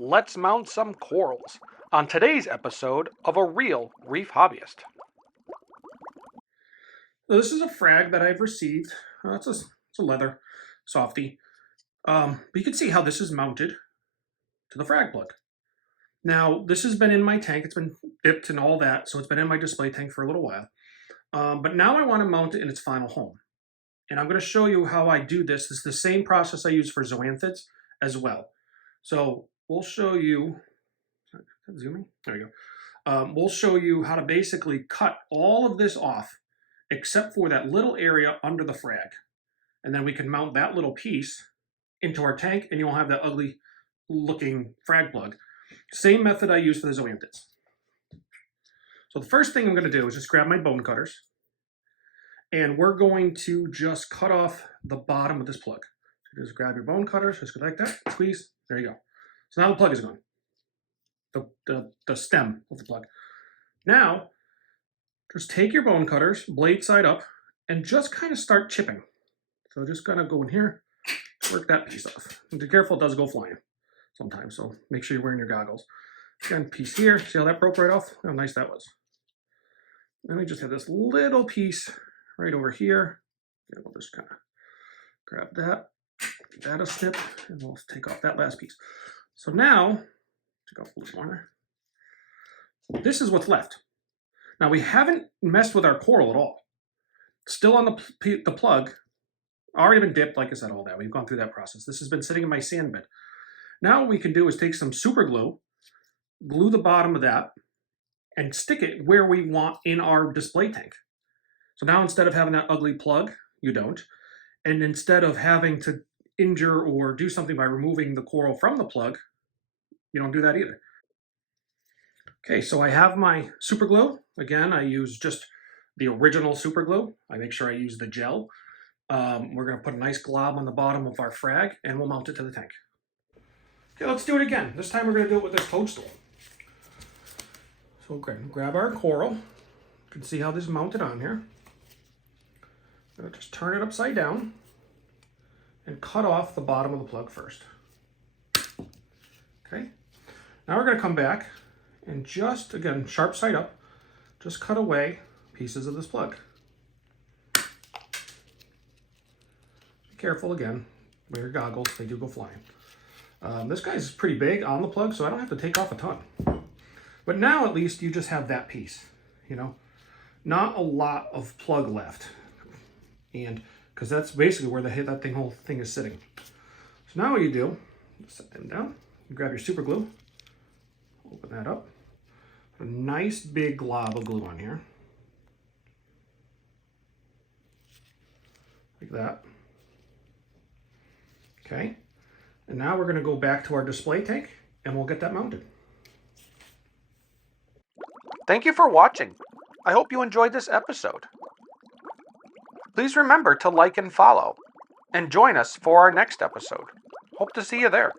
let's mount some corals on today's episode of A Real Reef Hobbyist. So this is a frag that I've received. It's a leather softie. But you can see how this is mounted to the frag plug. Now, this has been in my tank. It's been dipped and all that, so it's been in my display tank for a little while. But now I want to mount it in its final home. And I'm going to show you how I do this. This is the same process I use for zoanthids as well. So we'll show you, zooming, there you go. We'll show you how to basically cut all of this off except for that little area under the frag. And then we can mount that little piece into our tank and you won't have that ugly looking frag plug. Same method I use for the zoanthids. So the first thing I'm going to do is just grab my bone cutters and we're going to just cut off the bottom of this plug. So just grab your bone cutters, just go like that, squeeze, there you go. So now the plug is gone, the stem of the plug. Now, just take your bone cutters, blade side up, and just kind of start chipping. So just kind of go in here, work that piece off. And be careful, it does go flying sometimes, so make sure you're wearing your goggles. Again, piece here, see how that broke right off? How nice that was. Then we just have this little piece right over here. And we'll just kind of grab that, give that a snip, and we'll take off that last piece. So now, take off a little more. This is what's left. Now we haven't messed with our coral at all. Still on the plug, already been dipped, like I said, all that. We've gone through that process. This has been sitting in my sand bed. Now what we can do is take some super glue, glue the bottom of that, and stick it where we want in our display tank. So now instead of having that ugly plug, you don't. And instead of having to injure or do something by removing the coral from the plug, you don't do that either. Okay, so I have my super glue. Again, I use just the original super glue. I make sure I use the gel. We're going to put a nice glob on the bottom of our frag and we'll mount it to the tank. Okay, let's do it again. This time we're going to do it with this toadstool. So grab our coral. You can see how this is mounted on here. I'm going to just turn it upside down and cut off the bottom of the plug first. Okay, now we're going to come back and just, again, sharp side up, just cut away pieces of this plug. Be careful again, wear your goggles, they do go flying. This guy's pretty big on the plug, so I don't have to take off a ton. But now at least you just have that piece, you know, not a lot of plug left. And because that's basically where that whole thing is sitting. So now what you do, set them down, you grab your super glue, open that up, put a nice big glob of glue on here. Like that. Okay. And now we're going to go back to our display tank and we'll get that mounted. Thank you for watching. I hope you enjoyed this episode. Please remember to like and follow, and join us for our next episode. Hope to see you there.